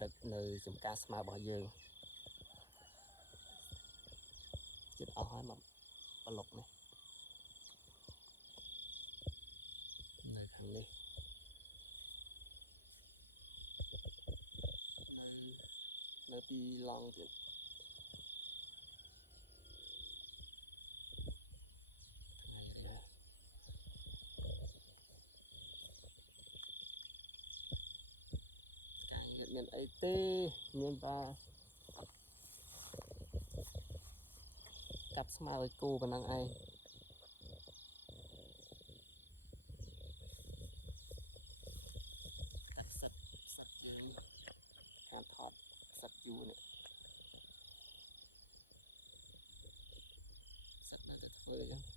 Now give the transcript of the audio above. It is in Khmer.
ព្រឹកនៅចំការស្មៅរបស់យើងជិតអស់ហើយមកប្លុកនេះនៅខាងនេះនៅពីឡង់ទៀតថ្ងៃនេះការងារមានអីទេមានតែកាប់ស្មៅឲ្យគូប៉ុណ្ណឹងឯងកាត់សិតយើងការថតសិតយូរនេះសិតនៅតែធ្វើអញ្ចឹង